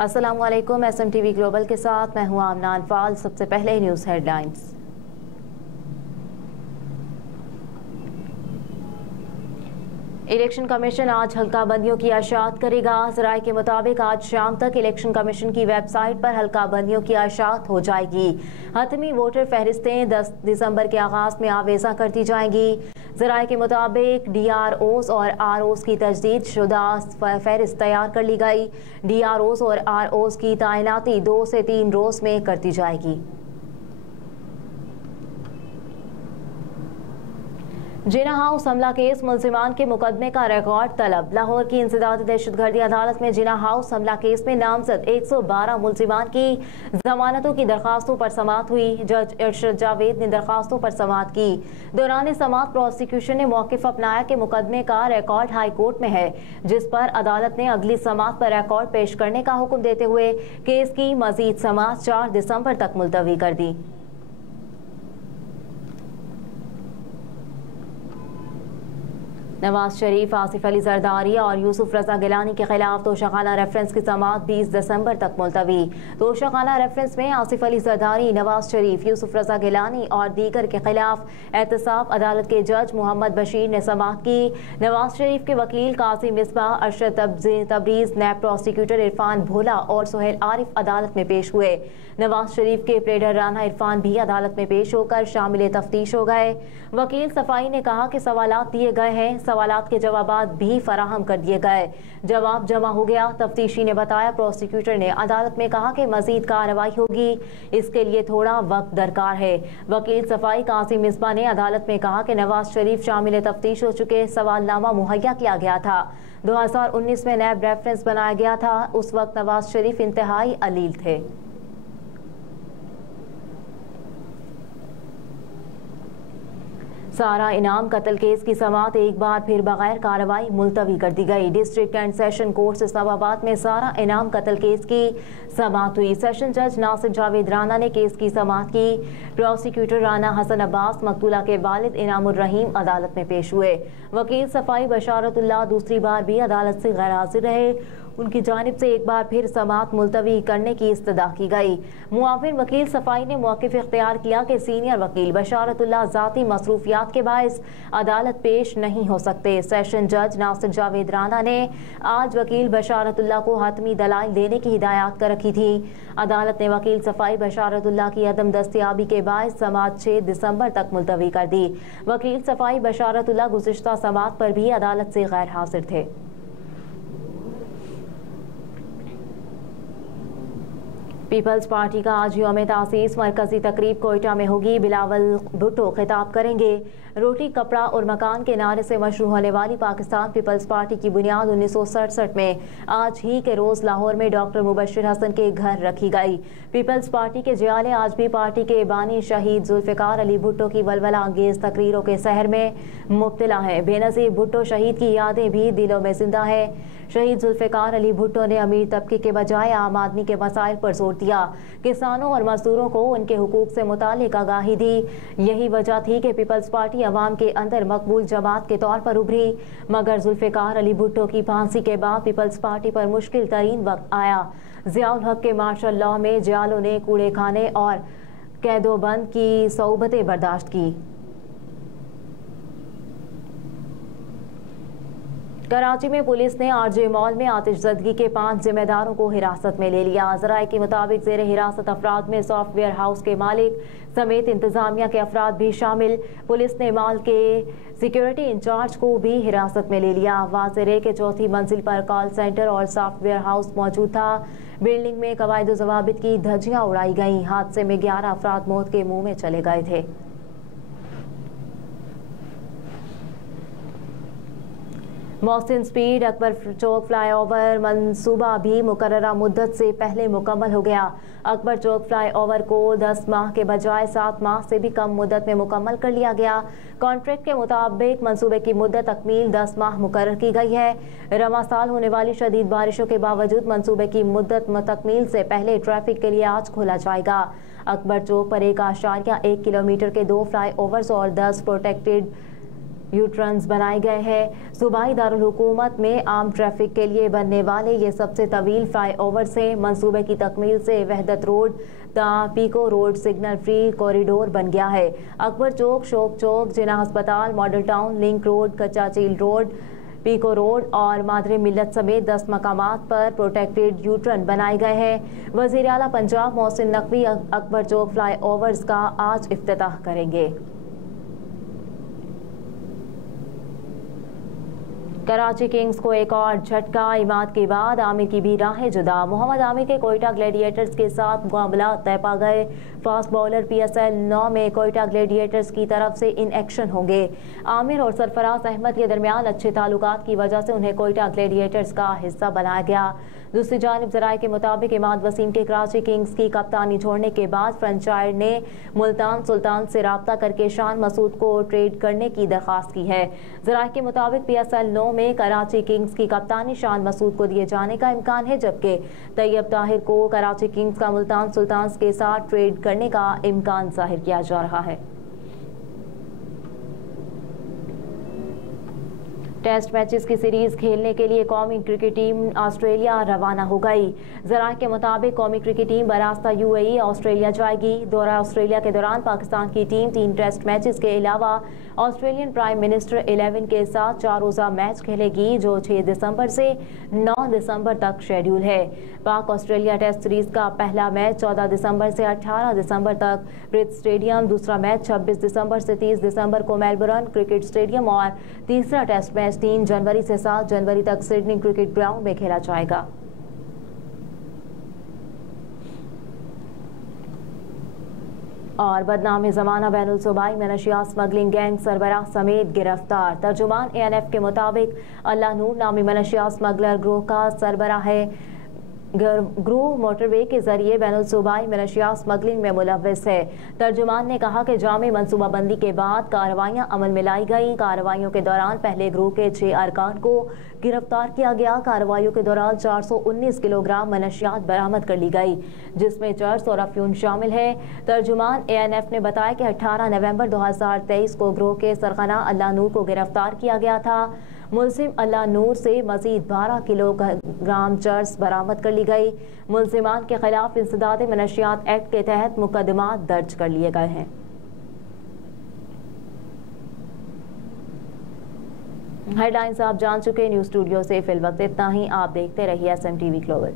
अस्सलाम वालेकुम। SMTV global के साथ मैं हूं आमना अनफाल। सबसे पहले न्यूज़ हेडलाइंस। इलेक्शन कमीशन आज हल्का बंदियों की अशात करेगा। ज़राए के मुताबिक आज शाम तक इलेक्शन कमीशन की वेबसाइट पर हल्का बंदियों की अशात हो जाएगी। हतमी वोटर फहरिस्तें 10 दिसंबर के आगाज में आवेजा कर दी जाएंगी। ज़राए के मुताबिक DROs और ROs की तजदीद शुदा फहरिस्त तैयार कर ली गई। DROs और ROs की तैनाती 2 से 3 रोज में कर दी जाएगी। जिना हाउस हमला केस मुलजिमान के मुकदमे का रिकॉर्ड तलब। लाहौर की इंसदादी दहशतगर्दी अदालत में जिना हाउस हमला केस में नामजद 112 मुलजिमान की जमानतों की दरखास्तों पर समाअत हुई। जज अरशद जावेद ने दरखास्तों पर समाअत की। दौरान समाअत प्रोसिक्यूशन ने मौक़िफ़ अपनाया कि मुकदमे का रिकॉर्ड हाई कोर्ट में है, जिस पर अदालत ने अगली समाअत पर रिकॉर्ड पेश करने का हुक्म देते हुए केस की मजीद समाअत 4 दिसंबर तक मुलतवी कर दी। नवाज शरीफ, आसिफ अली जरदारी और यूसुफ रजा गिलानी के खिलाफ तोशाखाना रेफरेंस की समाअत 20 दिसंबर तक मुलतवी। तोशाखाना रेफरेंस में आसिफ अली जरदारी, नवाज शरीफ, यूसुफ रजा गिलानी और दीगर के खिलाफ एहतसाब अदालत के जज मोहम्मद बशीर ने समाअत की। नवाज शरीफ के वकील कासिम मिसबाह, अरशद तबरीज, नैब प्रोसिक्यूटर इरफान भोला और सुहेल आरिफ अदालत में पेश हुए। नवाज शरीफ के प्लेडर राना इरफान भी अदालत में पेश होकर शामिल तफ्तीश हो गए। वकील सफाई ने कहा कि सवालात दिए गए हैं, सवालात के जवाबात भी फराहम कर दिए गए। जवाब जमा हो गया। तफ्तीशी ने बताया। प्रोसिक्यूटर ने अदालत में कहा कि मजीद कार्रवाई होगी, इसके लिए थोड़ा वक्त दरकार है। वकील सफाई कासिम मिसबा ने अदालत में कहा कि नवाज शरीफ शामिल तफ्तीश हो चुके सवालनामा मुहैया किया गया था। 2019 में नैब रेफरेंस बनाया गया था। उस वक्त नवाज शरीफ इंतहाई अलील थे। सारा इनाम कत्ल केस की समाअत एक बार फिर बगैर कार्रवाई मुलतवी कर दी गई। District and session court Islamabad में सारा इनाम कत्ल केस की समाअत हुई। सेशन जज नासिर जावेद राना ने केस की समाअत की। प्रोसिक्यूटर राना हसन अब्बास, मकतूला के वालिद इनामुर रहीम अदालत में पेश हुए। वकील सफाई बशारतुल्लाह दूसरी बार भी अदालत से गैर हाजिर रहे। उनकी जानिब से एक बार फिर समाअत मुलतवी करने की इस्तदा की गई। मुआविन वकील सफाई ने मौक़िफ़ इख्तियार किया कि सीनियर वकील बशारतुल्लाह ज़ाती मसरूफियात के बाइस अदालत पेश नहीं हो सकते। सेशन जज नासिर जावेद राना ने आज वकील बशारतुल्लाह को हतमी दलाइल देने की हिदायत कर रखी थी। अदालत ने वकील सफाई बशारतुल्लाह की अदम दस्तियाबी के बाइस समाअत 6 दिसंबर तक मुलतवी कर दी। वकील सफाई बशारतुल्लाह गुज़िश्ता समाअत पर भी अदालत से गैर हाजिर थे। पीपल्स पार्टी का आज यौम तासीस मरकजी तकरीब कोयटा में होगी। बिलावल भुट्टो खिताब करेंगे। रोटी कपड़ा और मकान के नारे से मशहूर होने वाली पाकिस्तान पीपल्स पार्टी की बुनियाद 1967 में आज ही के रोज़ लाहौर में डॉक्टर मुबश्शिर हसन के घर रखी गई। पीपल्स पार्टी के जियाले आज भी पार्टी के बानी शहीद जुल्फ़िकार अली भुट्टो की वलवला अंगेज तकरीरों के सहर में मुब्तला हैं। बेनज़ीर भुट्टो शहीद की यादें भी दिलों में जिंदा है। शहीद जुल्फ़िकार अली भुट्टो ने अमीर तबके के बजाय आम आदमी के मसाइल पर जोर दिया। किसानों और मजदूरों को उनके हुकूक से मुतालिक आगाही दी। यही वजह थी कि पीपल्स पार्टी अवाम के अंदर मकबूल जमात के तौर पर उभरी। मगर जुल्फ़िकार अली भुट्टो की फांसी के बाद पीपल्स पार्टी पर मुश्किल तरीन वक्त आया। ज़ियाउल हक के मार्शल लॉ में जियालों ने कूड़े खाने और कैदोबंद की सौबतें बर्दाश्त की। कराची में पुलिस ने RJ मॉल में आतिशज़दगी के 5 जिम्मेदारों को हिरासत में ले लिया। ज़राए के मुताबिक ज़ेर हिरासत अफराद में सॉफ्टवेयर हाउस के मालिक समेत इंतजामिया के अफराद भी शामिल। पुलिस ने मॉल के सिक्योरिटी इंचार्ज को भी हिरासत में ले लिया। वाज़ेह है कि चौथी मंजिल पर कॉल सेंटर और सॉफ्टवेयर हाउस मौजूद था। बिल्डिंग में कवायद व ज़वाबित की धज्जियां उड़ाई गईं। हादसे में 11 अफराद मौत के मुंह में चले गए थे। मोहसिन स्पीड अकबर चौक फ्लाईओवर मंसूबा भी मुकर्ररा मुद्दत से पहले मुकम्मल हो गया। अकबर चौक फ्लाईओवर को 10 माह के बजाय 7 माह से भी कम मुद्दत में मुकम्मल कर लिया गया। कॉन्ट्रैक्ट के मुताबिक मंसूबे की मुद्दत तकमील 10 माह मुकर्रर की गई है। रवा साल होने वाली शदीद बारिशों के बावजूद मंसूबे की मुद्दत तकमील से पहले ट्रैफिक के लिए आज खोला जाएगा। अकबर चौक पर 1.1 किलोमीटर के 2 फ्लाईओवर्स और 10 प्रोटेक्टेड यू टर्न्स बनाए गए हैं। सूबाई दारुल हुकूमत में आम ट्रैफिक के लिए बनने वाले ये सबसे तवील फ्लाईओवर से मंसूबे की तकमील से Wahdat road Peco road signal free corridor बन गया है। अकबर चौक, शोक चौक, जिना अस्पताल, मॉडल टाउन, लिंक रोड, कच्चा चील रोड, पीको रोड और मादरे मिल्लत समेत 10 मकामात पर प्रोटेक्टेड यू टर्न बनाए गए हैं। वज़ीर आला पंजाब मोहसिन नकवी अकबर चौक फ्लाईओवर्स का आज इफ्तिताह करेंगे। कराची किंग्स को एक और झटका, इमाद के बाद आमिर की भी राहें जुदा। मोहम्मद आमिर के कोयटा ग्लैडिएटर्स के साथ मुकाबला तय पा गए। फास्ट बॉलर PSL 9 में कोयटा ग्लैडिएटर्स की तरफ से इन एक्शन होंगे। आमिर और सरफराज अहमद के दरमियान अच्छे ताल्लुकात की वजह से उन्हें कोयटा ग्लैडिएटर्स का हिस्सा बनाया गया। दूसरी जानिब ज़राए के मुताबिक इमाद वसीम के कराची किंग्स की कप्तानी छोड़ने के बाद फ्रेंचाइज ने मुल्तान सुल्तान से रब्ता करके शान मसूद को ट्रेड करने की दरख्वास्त की है। ज़राए के मुताबिक PSL 9 में कराची किंग्स की कप्तानी शान मसूद को दिए जाने का इम्कान है, जबकि तैयब ताहिर को कराची किंग्स का मुल्तान सुल्तान के साथ ट्रेड करने का इम्कान जाहिर किया जा रहा है। टेस्ट मैचेस की सीरीज खेलने के लिए कौमी क्रिकेट टीम ऑस्ट्रेलिया रवाना हो गई। ज़राए के मुताबिक कौमी क्रिकेट टीम बरास्ता UAE ऑस्ट्रेलिया जाएगी। दौरा ऑस्ट्रेलिया के दौरान पाकिस्तान की टीम 3 टेस्ट मैचेस के अलावा ऑस्ट्रेलियन प्राइम मिनिस्टर 11 के साथ 4 रोज़ा मैच खेलेगी, जो 6 दिसंबर से 9 दिसंबर तक शेड्यूल है। पाक ऑस्ट्रेलिया टेस्ट सीरीज का पहला मैच 14 दिसंबर से 18 दिसंबर तक ब्रिज स्टेडियम, दूसरा मैच 26 दिसंबर से 30 दिसंबर को मेलबर्न क्रिकेट स्टेडियम और तीसरा टेस्ट मैच 3 जनवरी से 7 जनवरी तक सिडनी क्रिकेट ग्राउंड में खेला जाएगा। और बदनाम ज़माना बैनुल सूबाई मनशियात स्मगलिंग गैंग सरबराह समेत गिरफ्तार। तर्जुमान ANF के मुताबिक अल्लाह नूर नामी मनशियात स्मगलर ग्रोह का सरबराह है। ग्रुप मोटरवे के जरिए बैनुल सूबाई मनशियात स्मगलिंग में मुलव्वस है। तर्जुमान ने कहा कि जामे मनसूबाबंदी के बाद कार्रवाइयाँ अमल में लाई गई। कार्रवाइयों के दौरान पहले ग्रुप के 6 अरकान को गिरफ्तार किया गया। कार्रवाइयों के दौरान 419 किलोग्राम मनशियात बरामद कर ली गई, जिसमें चर्स और अफ्यून शामिल है। तर्जुमान ANF ने बताया कि 18 नवंबर 2023 को ग्रोह के सरगना अल्लाह नूर को गिरफ्तार किया गया था। मुलजिम अल्लाह नूर से मजीद 12 किलोग्राम चर्स बरामद कर ली गई। मुलजिमान के खिलाफ इंसदाद मनशियात एक्ट के तहत मुकदमा दर्ज कर लिए गए हैं। हेडलाइंस आप जान चुके। न्यूज़ स्टूडियो से फिल वक्त इतना ही। आप देखते रहिए SMTV ग्लोबल।